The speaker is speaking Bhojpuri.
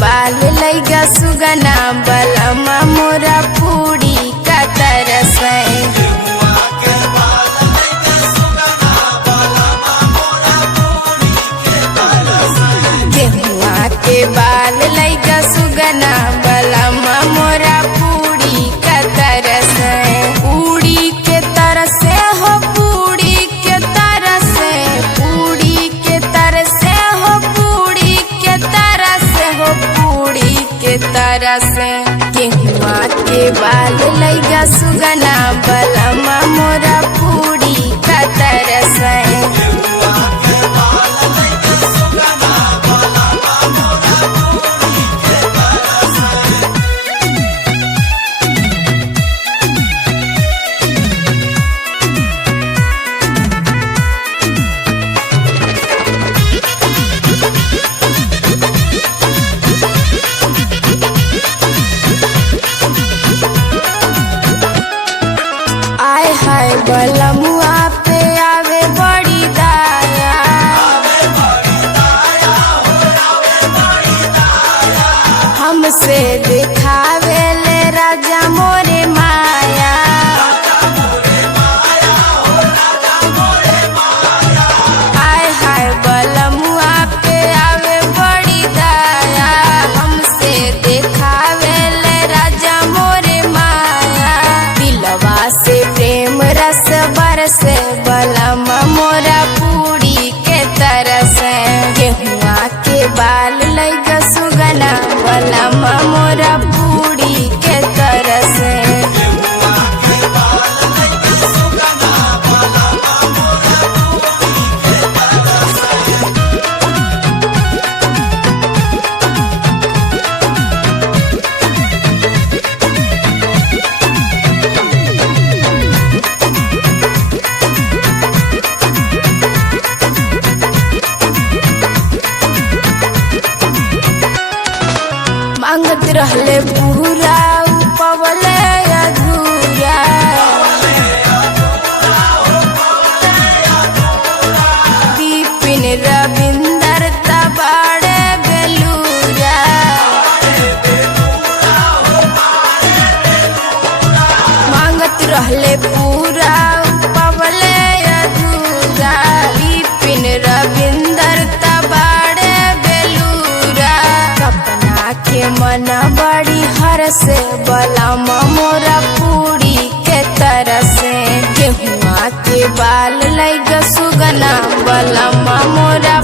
बाल लैगा सुगना बलमा मोरा पूरी का तरस गेहुआ के बाल लैगा सुगना बलमा मोरा पूरी का तरस पूरी के तरस हो पूरी के तरस पूरी के तरस हो पूरी के तरस हो पूरी के तरस गेहुआ के बाल लैगा सुगना बलमा मोरा पूरी का तरस बलमुआ पे आवे बड़ी दाया हमसे दिखावे ले राजा मोरे माया आय हाय बलमुआ पे आवे बड़ी दाया हमसे दिखावे ले राजा मोरे माया दिलवा से प्रेम रस बरस बलमा मोरा पूरी के तरस गेहुआ के बाल लैगा सुगना बलमा मोरा पूरी के तरस मांगत रहले पूरा पवले अधूरा बिपिन रविंदर तबाड़े बेलूरा मांगत रहले पूरा पवले अधूरा बिपिन रविंदर तबाड़े बेलूरा सपना के मन बड़ी हरस बलमा मोरा पूरी के तरस गेहुआ के बाल लैगा सुगना बलमा मोरा